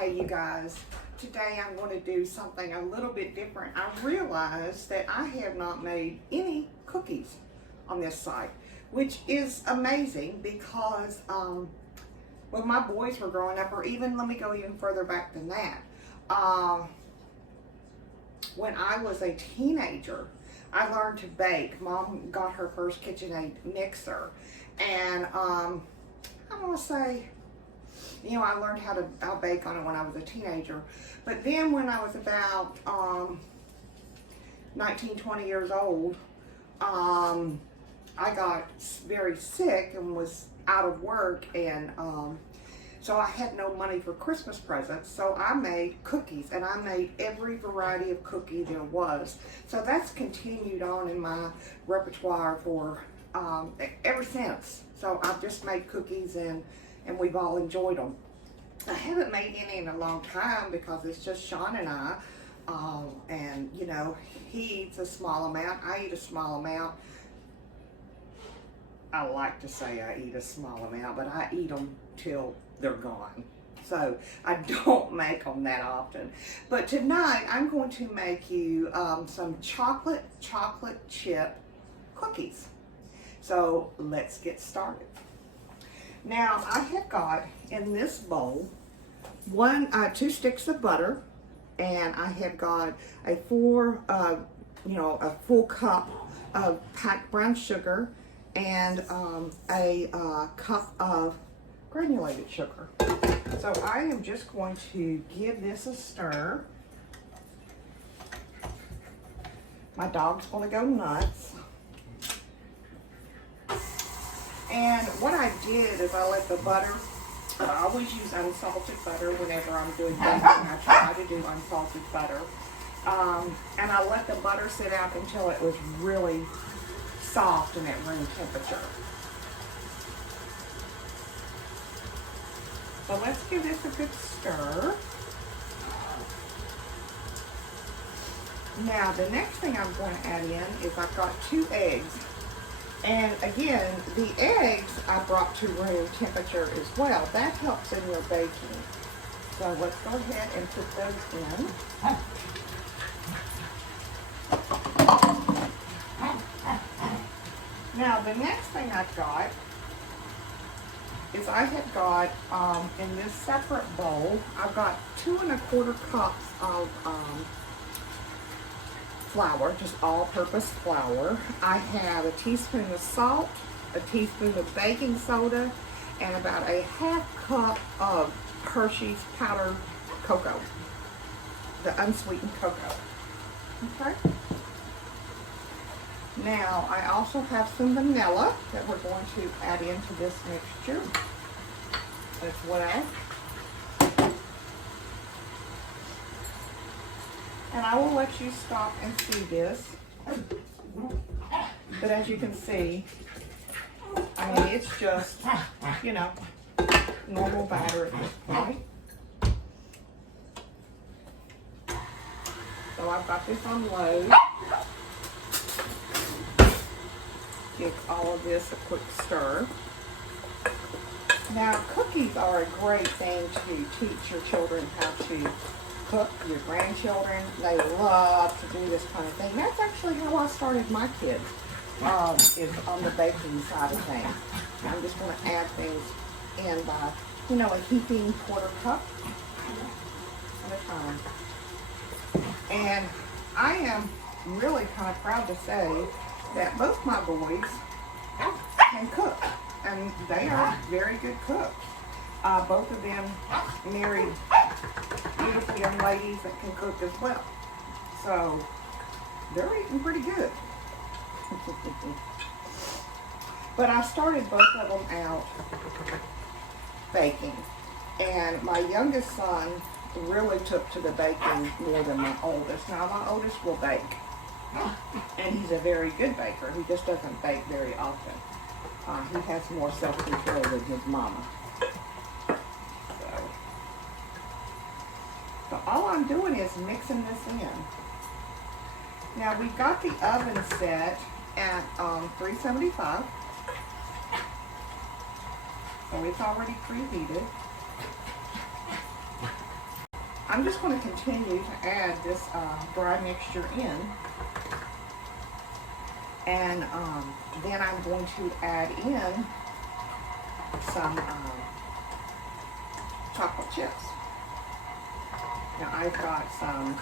Hey you guys, today I'm going to do something a little bit different. I realized that I have not made any cookies on this site, which is amazing because when my boys were growing up, or even, let me go even further back than that, when I was a teenager, I learned to bake. Mom got her first KitchenAid mixer, and I'm gonna say, you know, I learned how to bake on it when I was a teenager. But then when I was about 19, 20 years old, I got very sick and was out of work, and so I had no money for Christmas presents, so I made cookies, and I made every variety of cookie there was. So that's continued on in my repertoire for ever since. So I've just made cookies, and we've all enjoyed them. I haven't made any in a long time because it's just Sean and I, and you know, he eats a small amount, I eat a small amount. I like to say I eat a small amount, but I eat them till they're gone. So I don't make them that often. But tonight I'm going to make you some chocolate chip cookies. So let's get started. Now I have got in this bowl 2 sticks of butter, and I have got a full cup of packed brown sugar, and a cup of granulated sugar. So I am just going to give this a stir. My dog's going to go nuts. And what I did is I let the butter, I always use unsalted butter whenever I'm doing baking. I try to do unsalted butter. And I let the butter sit out until it was really soft and at room temperature. So let's give this a good stir. Now the next thing I'm going to add in is I've got 2 eggs. And again, the eggs I brought to room temperature as well. That helps in your baking. So let's go ahead and put those in. Now the next thing I've got is I have got in this separate bowl, I've got 2 1/4 cups of flour, just all-purpose flour. I have a teaspoon of salt, a teaspoon of baking soda, and about a 1/2 cup of Hershey's powdered cocoa, the unsweetened cocoa. Okay. Now I also have some vanilla that we're going to add into this mixture as well. And I will let you stop and see this. But as you can see, I mean, it's just, you know, normal batter at this point. So I've got this on low. Give all of this a quick stir. Now, cookies are a great thing to teach your children how to cook, your grandchildren. They love to do this kind of thing. That's actually how I started my kids, is on the baking side of things. I'm just going to add things in by, you know, a heaping 1/4 cup at a time. And I am really kind of proud to say that both my boys can cook, and they are very good cooks. Both of them married beautiful young ladies that can cook as well. So they're eating pretty good. But I started both of them out baking. And my youngest son really took to the baking more than my oldest. Now my oldest will bake. And he's a very good baker. He just doesn't bake very often. He has more self-control than his mama. So all I'm doing is mixing this in. Now we've got the oven set at 375. So it's already preheated. I'm just going to continue to add this dry mixture in. And then I'm going to add in some chocolate chips. Now I've got some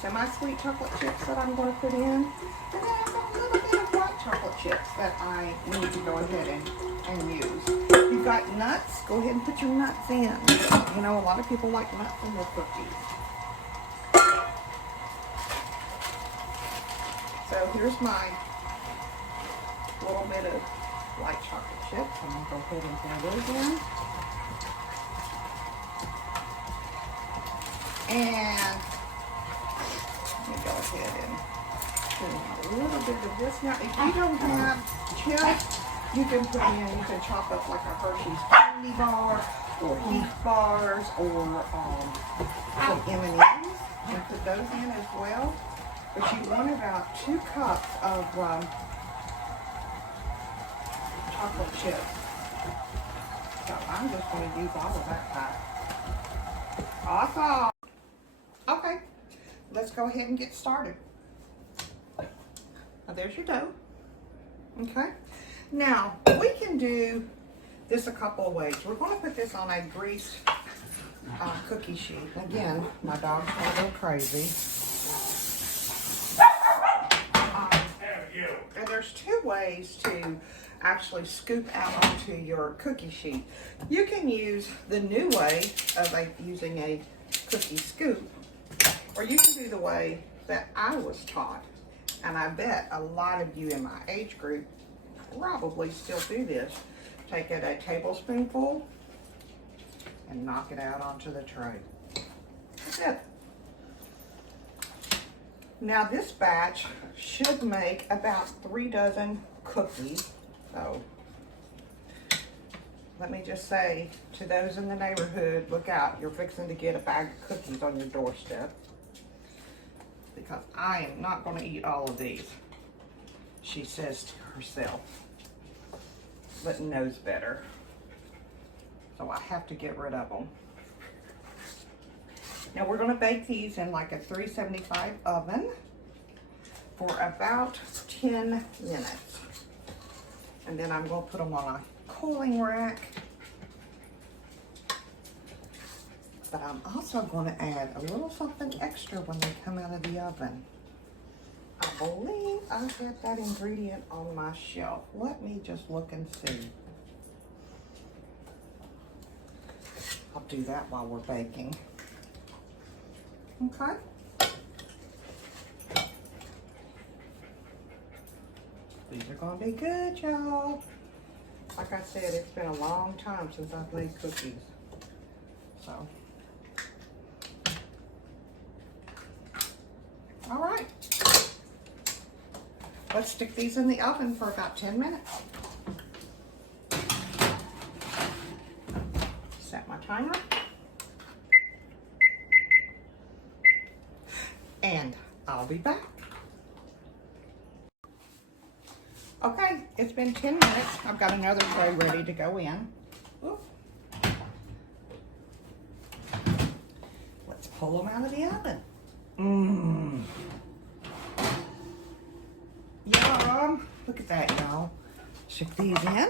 semi-sweet chocolate chips that I'm going to put in. And then I've got a little bit of white chocolate chips that I need to go ahead and use. If you've got nuts, go ahead and put your nuts in. You know, a lot of people like nuts in their cookies. So here's my little bit of white chocolate chips. I'm going to go ahead and throw those in. And let me go ahead and put in a little bit of this. Now, if you don't have chips, you can put in, you can chop up like a Hershey's candy bar, or Heath bars, or some M&Ms, and put those in as well. But you want about 2 cups of chocolate chips. So I'm just going to use all of that pack. Awesome. Okay, let's go ahead and get started. Now there's your dough. Okay. Now we can do this a couple of ways. We're going to put this on a greased cookie sheet. Again, my dog's going to go crazy. And there's 2 ways to actually scoop out onto your cookie sheet. You can use the new way of using a cookie scoop, or you can do the way that I was taught. And I bet a lot of you in my age group probably still do this. Take it a tablespoonful and knock it out onto the tray. That's it. Now this batch should make about 3 dozen cookies. So let me just say to those in the neighborhood, look out, you're fixing to get a bag of cookies on your doorstep. Because I am not going to eat all of these, she says to herself, but knows better. So I have to get rid of them. Now we're going to bake these in like a 375 oven for about 10 minutes. And then I'm going to put them on a cooling rack. But I'm also going to add a little something extra when they come out of the oven. I believe I have that ingredient on my shelf. Let me just look and see. I'll do that while we're baking. Okay. These are going to be good, y'all. Like I said, it's been a long time since I've made cookies. So. All right. Let's stick these in the oven for about 10 minutes. Set my timer. And I'll be back. Okay, it's been 10 minutes. I've got another tray ready to go in. Ooh. Let's pull them out of the oven. Mmm. Yum. Look at that, y'all. Stick these in.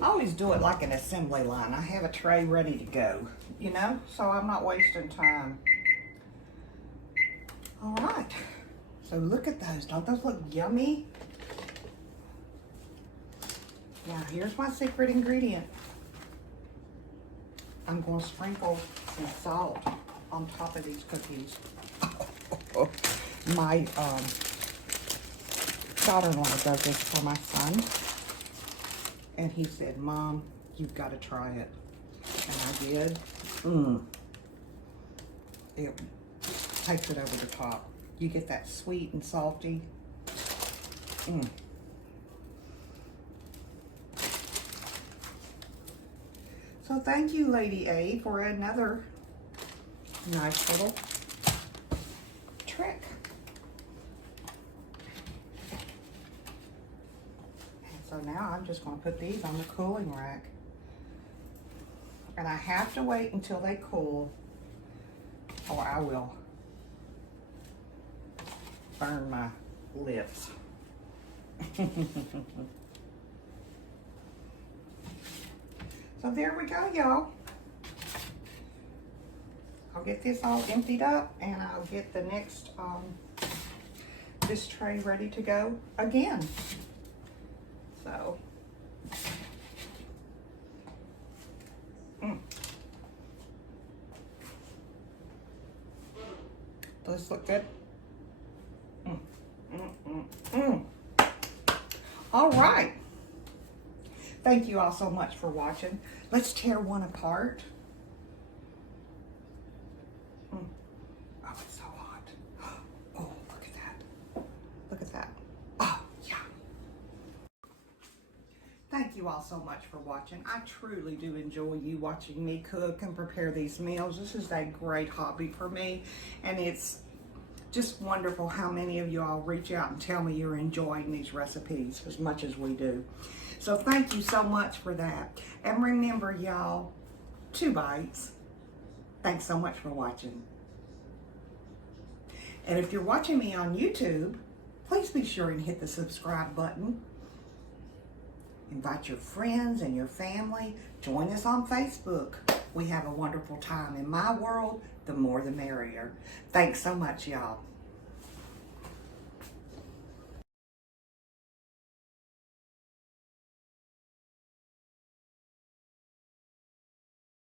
I always do it like an assembly line. I have a tray ready to go, you know, so I'm not wasting time. All right. So look at those. Don't those look yummy? Now here's my secret ingredient. I'm going to sprinkle some salt on top of these cookies. My daughter-in-law does this for my son. And he said, Mom, you've got to try it. And I did. It takes it over the top. You get that sweet and salty. So thank you, Lady A, for another nice little trick. And so now I'm just going to put these on the cooling rack. And I have to wait until they cool, or I will burn my lips. So there we go, y'all. I'll get this all emptied up, and I'll get the next this tray ready to go again. So does this look good? All right. Thank you all so much for watching. Let's tear one apart. Oh, it's so hot. Oh, look at that. Look at that. Oh, yeah. Thank you all so much for watching. I truly do enjoy you watching me cook and prepare these meals. This is a great hobby for me, and it's just wonderful how many of you all reach out and tell me you're enjoying these recipes as much as we do. So thank you so much for that. And remember, y'all, 2 bites. Thanks so much for watching. And if you're watching me on YouTube, please be sure and hit the subscribe button. Invite your friends and your family. Join us on Facebook. We have a wonderful time. In my world, the more the merrier. Thanks so much, y'all.